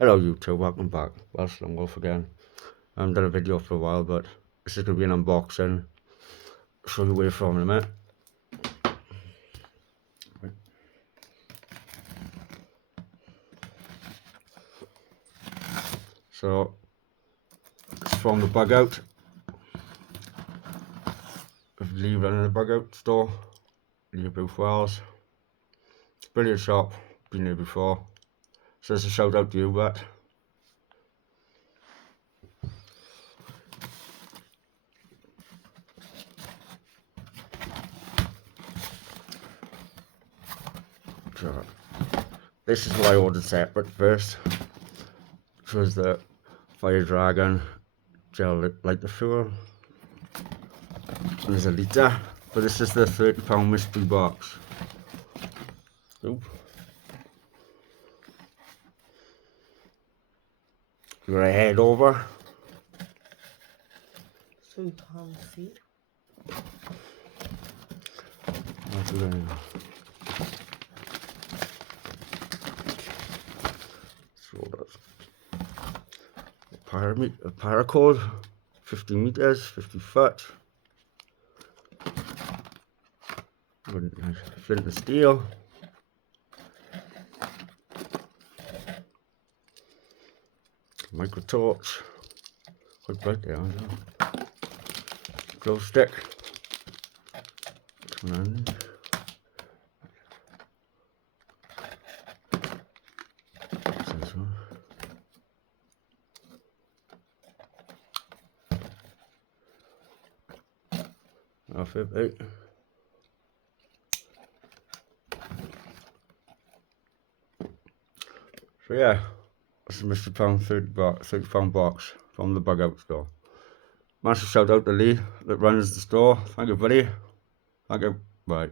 Hello YouTube, welcome back. Well, Slum Wolf again. I haven't done a video for a while, but this is going to be an unboxing. I'll show you where from in a minute. So, it's from the bug out. If you leave it in the bug out store, leave Buith Wells. Brilliant shop, been there before. So it's a shout out to you, but so, this is what I ordered separate first, which was the Fire Dragon gel lighter fuel. There's a litre, but this is the £30 mystery box. Oop. You're gonna head over. So you can't see. So that's a paracord, 50 meters, 50 foot. Flint and steel. Micro torch. Quite bright there, isn't it? Glow stick. Turn on. Off it, out. So yeah, this is Mr. Pound £30 box from the bug out store. Massive shout out to Lee that runs the store. Thank you, buddy. Thank you. Bye.